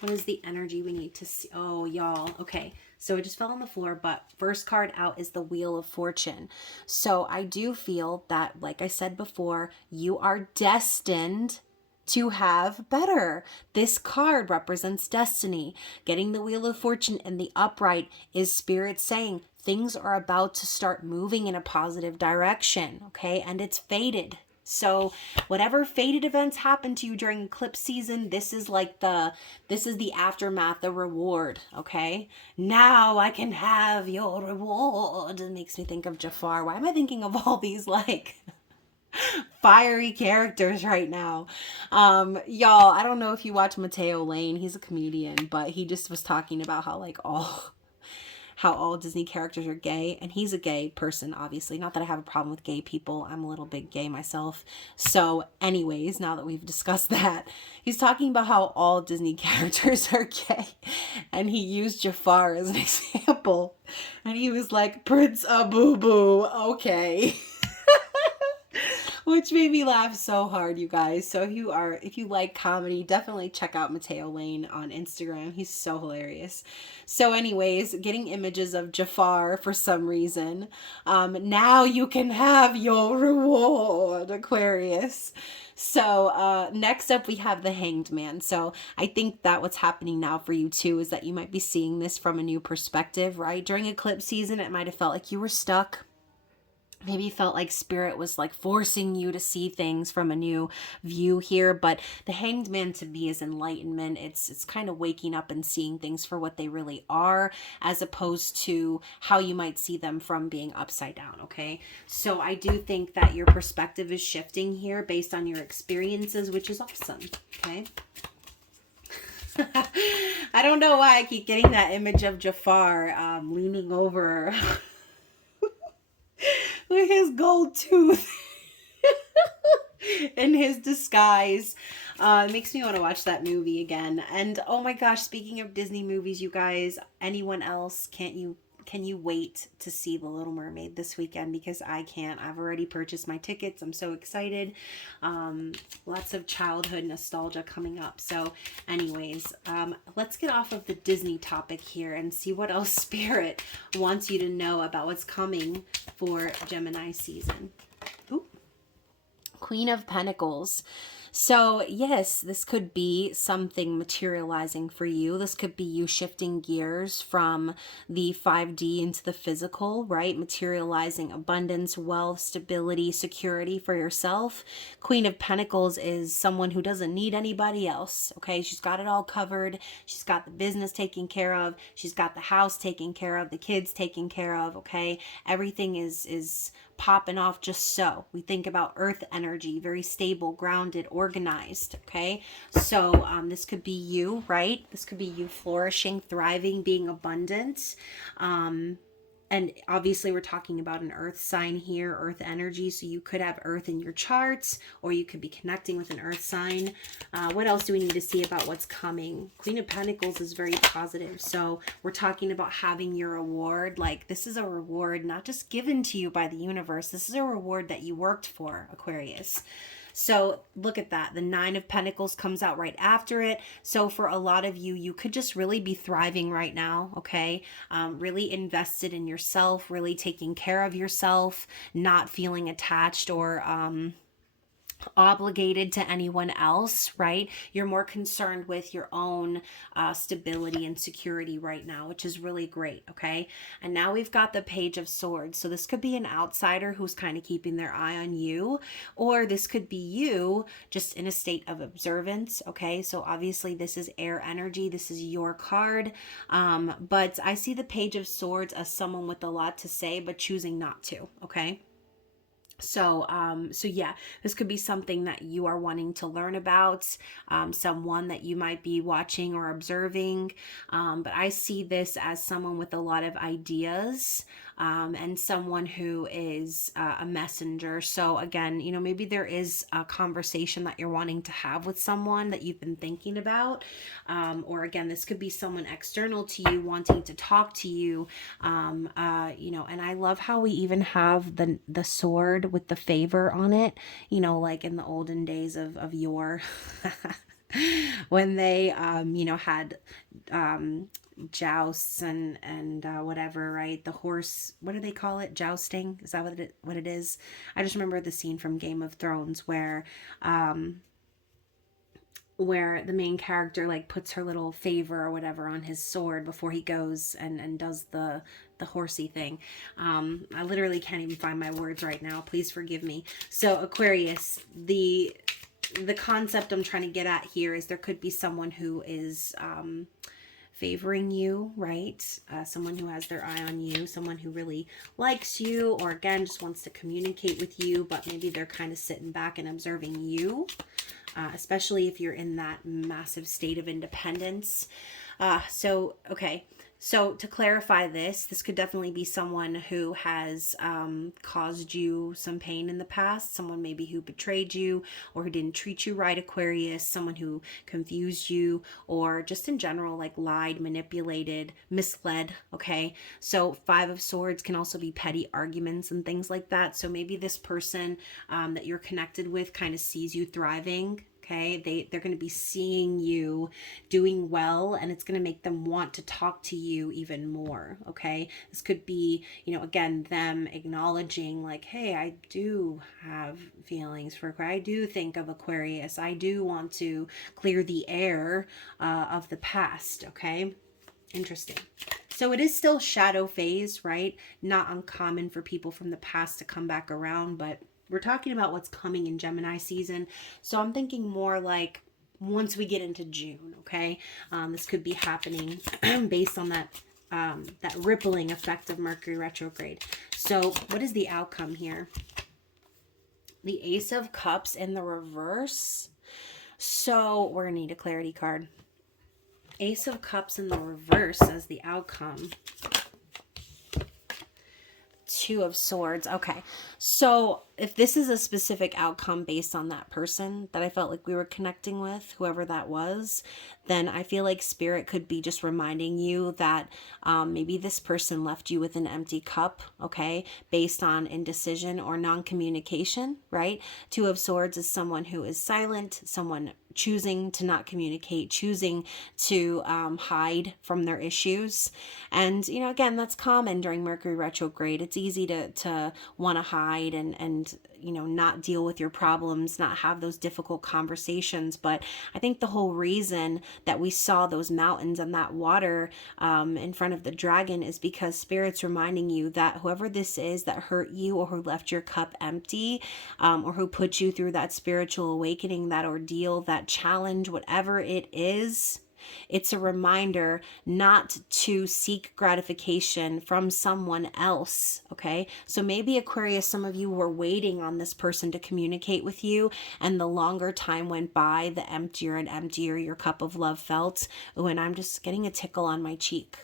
What is the energy we need to see? Oh, y'all. Okay. So it just fell on the floor, but first card out is the Wheel of Fortune. So I do feel that, like I said before, you are destined to have better. This card represents destiny. Getting the Wheel of Fortune in the upright is Spirit saying things are about to start moving in a positive direction, okay? And it's fated. So whatever fated events happen to you during eclipse season, this is the aftermath, the reward, okay? Now I can have your reward. It makes me think of Jafar. Why am I thinking of all these like fiery characters right now? Y'all, I don't know if you watch Mateo Lane. He's a comedian, but he just was talking about how all Disney characters are gay, and he's a gay person, obviously. Not that I have a problem with gay people. I'm a little bit gay myself. So anyways, now that we've discussed that, he's talking about how all Disney characters are gay, and he used Jafar as an example, and he was like, Prince Boo, okay. Which made me laugh so hard, you guys. So if you like comedy, definitely check out Mateo Lane on Instagram. He's so hilarious. So anyways, getting images of Jafar for some reason. Now you can have your reward, Aquarius. So next up we have the Hanged Man. So I think that what's happening now for you too is that you might be seeing this from a new perspective, right? During eclipse season, it might have felt like you were stuck. Maybe you felt like Spirit was like forcing you to see things from a new view here, but the Hanged Man to me is enlightenment. It's kind of waking up and seeing things for what they really are, as opposed to how you might see them from being upside down, okay? So I do think that your perspective is shifting here based on your experiences, which is awesome, okay? I don't know why I keep getting that image of Jafar leaning over with his gold tooth in his disguise. It makes me want to watch that movie again. And oh my gosh, speaking of Disney movies, you guys, anyone else, can you wait to see The Little Mermaid this weekend? Because I can't. I've already purchased my tickets. I'm so excited. Lots of childhood nostalgia coming up. So anyways, let's get off of the Disney topic here and see what else Spirit wants you to know about what's coming for Gemini season. Ooh. Queen of Pentacles. So yes, this could be something materializing for you. This could be you shifting gears from the 5D into the physical, right? Materializing abundance, wealth, stability, security for yourself. Queen of Pentacles is someone who doesn't need anybody else, okay? She's got it all covered. She's got the business taken care of. She's got the house taken care of, the kids taken care of, okay? Everything is popping off just so. We think about earth energy, very stable, grounded, organized, okay? So this could be you, right? This could be you flourishing, thriving, being abundant. And obviously we're talking about an earth sign here, earth energy. So you could have earth in your charts, or you could be connecting with an earth sign. What else do we need to see about what's coming? Queen of Pentacles is very positive. So we're talking about having your reward. Like, this is a reward not just given to you by the universe. This is a reward that you worked for, Aquarius. So look at that. The Nine of Pentacles comes out right after it. So for a lot of you, you could just really be thriving right now, okay? Really invested in yourself, really taking care of yourself, not feeling attached or obligated to anyone else, right? You're more concerned with your own stability and security right now, which is really great, okay? And now we've got the Page of Swords. So this could be an outsider who's kind of keeping their eye on you, or this could be you just in a state of observance, okay? So obviously this is air energy. This is your card. But I see the Page of Swords as someone with a lot to say, but choosing not to, okay? So yeah, this could be something that you are wanting to learn about, someone that you might be watching or observing. But I see this as someone with a lot of ideas, and someone who is a messenger. So again, maybe there is a conversation that you're wanting to have with someone that you've been thinking about, or again, this could be someone external to you wanting to talk to you. And I love how we even have the sword with the favor on it, like in the olden days of yore. When they had jousts and whatever, right? The horse, what do they call it? Jousting? Is that what it is? I just remember the scene from Game of Thrones where the main character like puts her little favor or whatever on his sword before he goes and does the horsey thing. I literally can't even find my words right now. Please forgive me. So Aquarius, the concept I'm trying to get at here is there could be someone who is favoring you, right? Someone who has their eye on you, someone who really likes you, or again, just wants to communicate with you, but maybe they're kind of sitting back and observing you, especially if you're in that massive state of independence. Okay. So to clarify this could definitely be someone who has caused you some pain in the past, someone maybe who betrayed you or who didn't treat you right, Aquarius, someone who confused you or just in general like lied, manipulated, misled, okay? So 5 of Swords can also be petty arguments and things like that. So maybe this person that you're connected with kind of sees you thriving. Okay, they're going to be seeing you doing well, and it's going to make them want to talk to you even more. Okay, this could be, again, them acknowledging like, hey, I do have feelings for Aquarius. I do think of Aquarius. I do want to clear the air of the past. Okay, interesting. So it is still shadow phase, right? Not uncommon for people from the past to come back around, but we're talking about what's coming in Gemini season. So I'm thinking more like once we get into June, okay? This could be happening based on that rippling effect of Mercury retrograde. So what is the outcome here? The Ace of Cups in the reverse. So we're going to need a clarity card. Ace of Cups in the reverse as the outcome. 2 of Swords. Okay. So if this is a specific outcome based on that person that I felt like we were connecting with, whoever that was, then I feel like Spirit could be just reminding you that maybe this person left you with an empty cup, okay, based on indecision or non-communication, right? 2 of Swords is someone who is silent, someone choosing to not communicate, choosing to hide from their issues. And, again, that's common during Mercury retrograde. It's easy to want to hide and not deal with your problems, not have those difficult conversations. But I think the whole reason that we saw those mountains and that water in front of the dragon is because Spirit's reminding you that whoever this is that hurt you or who left your cup empty or who put you through that spiritual awakening, that ordeal, that challenge, whatever it is, it's a reminder not to seek gratification from someone else, okay? So maybe Aquarius, some of you were waiting on this person to communicate with you, and the longer time went by, the emptier and emptier your cup of love felt. Oh, and I'm just getting a tickle on my cheek.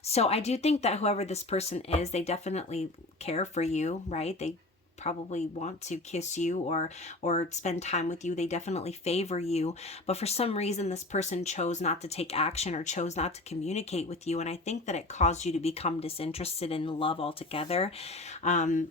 So I do think that whoever this person is, they definitely care for you, right? They probably want to kiss you or spend time with you. They definitely favor you, but for some reason this person chose not to take action or chose not to communicate with you, and I think that it caused you to become disinterested in love altogether.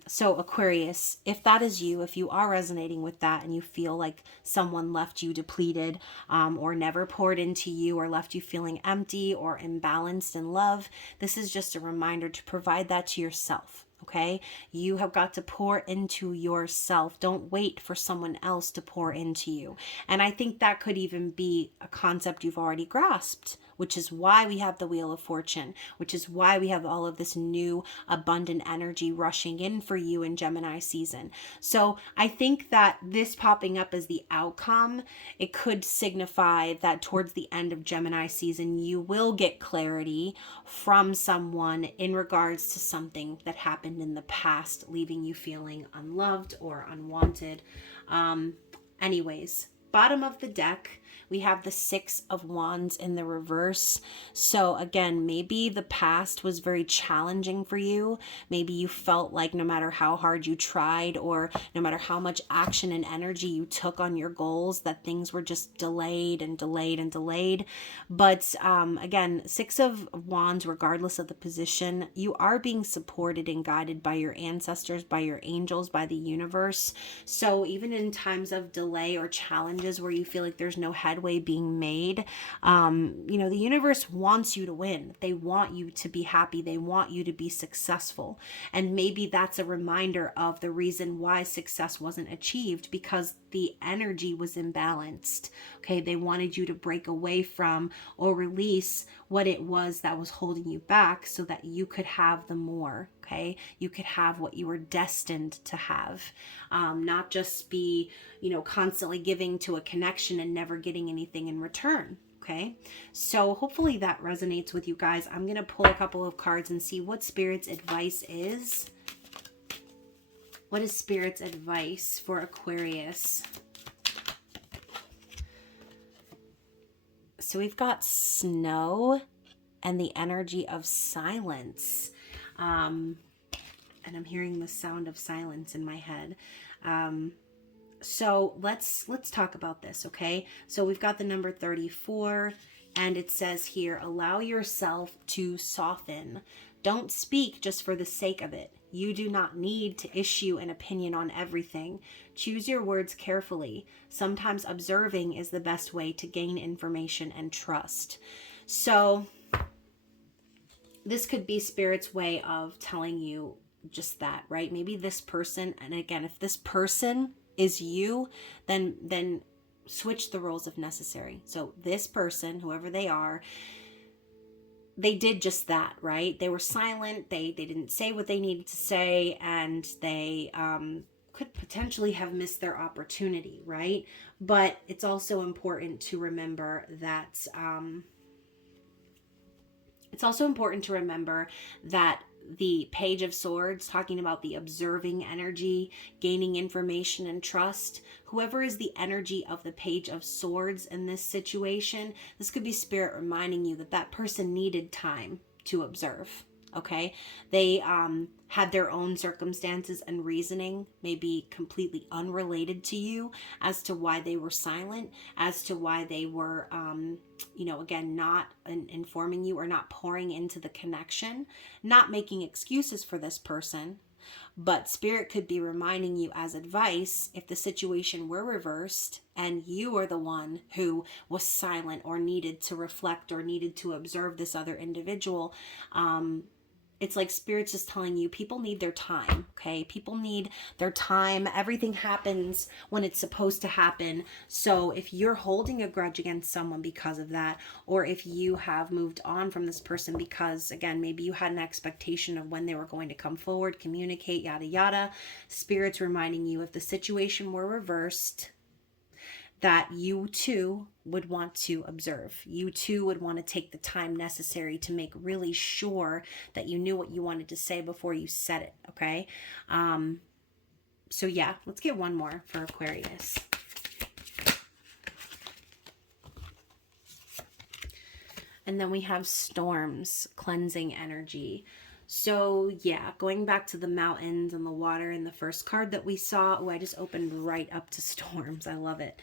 So Aquarius, if that is you, if you are resonating with that and you feel like someone left you depleted or never poured into you or left you feeling empty or imbalanced in love, this is just a reminder to provide that to yourself. Okay, you have got to pour into yourself. Don't wait for someone else to pour into you. And I think that could even be a concept you've already grasped, which is why we have the Wheel of Fortune, which is why we have all of this new abundant energy rushing in for you in Gemini season. So I think that this popping up as the outcome, it could signify that towards the end of Gemini season, you will get clarity from someone in regards to something that happened in the past, leaving you feeling unloved or unwanted. Anyways, bottom of the deck, We have the Six of Wands in the reverse. So again, maybe the past was very challenging for you. Maybe you felt like no matter how hard you tried, or no matter how much action and energy you took on your goals, that things were just delayed and delayed and delayed. But again, Six of Wands, regardless of the position, you are being supported and guided by your ancestors, by your angels, by the universe. So even in times of delay or challenges where you feel like there's no headway being made, the universe wants you to win. They want you to be happy. They want you to be successful. And maybe that's a reminder of the reason why success wasn't achieved, because the energy was imbalanced. Okay, they wanted you to break away from or release what it was that was holding you back so that you could have the more. Okay, you could have what you were destined to have, not just be, constantly giving to a connection and never getting anything in return. Okay, so hopefully that resonates with you guys. I'm going to pull a couple of cards and see what Spirit's advice is. What is Spirit's advice for Aquarius? So we've got snow and the energy of silence. And I'm hearing the sound of silence in my head. So let's talk about this, okay? So we've got the number 34, and it says here, allow yourself to soften. Don't speak just for the sake of it. You do not need to issue an opinion on everything. Choose your words carefully. Sometimes observing is the best way to gain information and trust. So this could be Spirit's way of telling you just that, right? Maybe this person, and again, if this person is you, then switch the roles if necessary. So this person, whoever they are, they did just that, right? They were silent. They didn't say what they needed to say, and they could potentially have missed their opportunity, right? But it's also important to remember that the Page of Swords, talking about the observing energy, gaining information and trust, whoever is the energy of the Page of Swords in this situation, this could be Spirit reminding you that that person needed time to observe. Okay, they had their own circumstances and reasoning, maybe completely unrelated to you, as to why they were silent, as to why they were, again, not informing you or not pouring into the connection, not making excuses for this person. But Spirit could be reminding you as advice, if the situation were reversed and you were the one who was silent or needed to reflect or needed to observe this other individual, it's like Spirit's just telling you people need their time, okay? People need their time. Everything happens when it's supposed to happen. So if you're holding a grudge against someone because of that, or if you have moved on from this person because, again, maybe you had an expectation of when they were going to come forward, communicate, yada, yada, Spirit's reminding you, if the situation were reversed, that you too would want to observe. You too would want to take the time necessary to make really sure that you knew what you wanted to say before you said it, okay? So yeah, let's get one more for Aquarius. And then we have storms, cleansing energy. So yeah, going back to the mountains and the water in the first card that we saw. Oh, I just opened right up to storms. I love it.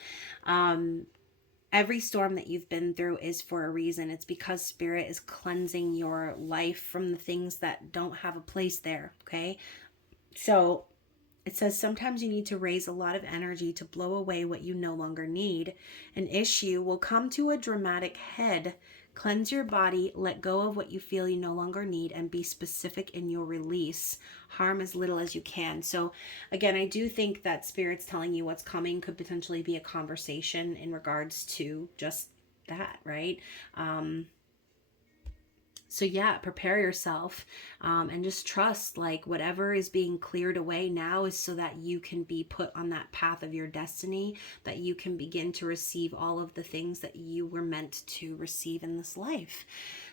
Every storm that you've been through is for a reason. It's because Spirit is cleansing your life from the things that don't have a place there, okay? So it says sometimes you need to raise a lot of energy to blow away what you no longer need. An issue will come to a dramatic head. Cleanse your body, let go of what you feel you no longer need, and be specific in your release. Harm as little as you can. So again, I do think that Spirit's telling you what's coming could potentially be a conversation in regards to just that, right? So yeah, prepare yourself, and just trust, like, whatever is being cleared away now is so that you can be put on that path of your destiny, that you can begin to receive all of the things that you were meant to receive in this life.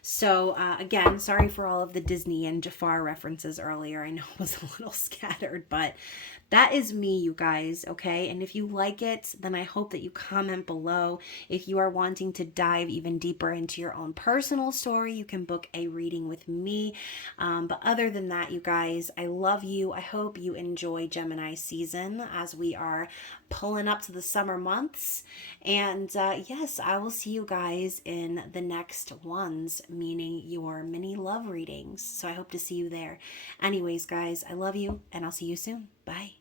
So again, sorry for all of the Disney and Jafar references earlier. I know it was a little scattered, but that is me, you guys, okay? And if you like it, then I hope that you comment below. If you are wanting to dive even deeper into your own personal story, you can book a reading with me. But other than that, you guys, I love you. I hope you enjoy Gemini season as we are pulling up to the summer months. And yes, I will see you guys in the next ones, meaning your mini love readings. So I hope to see you there. Anyways, guys, I love you, and I'll see you soon. Bye.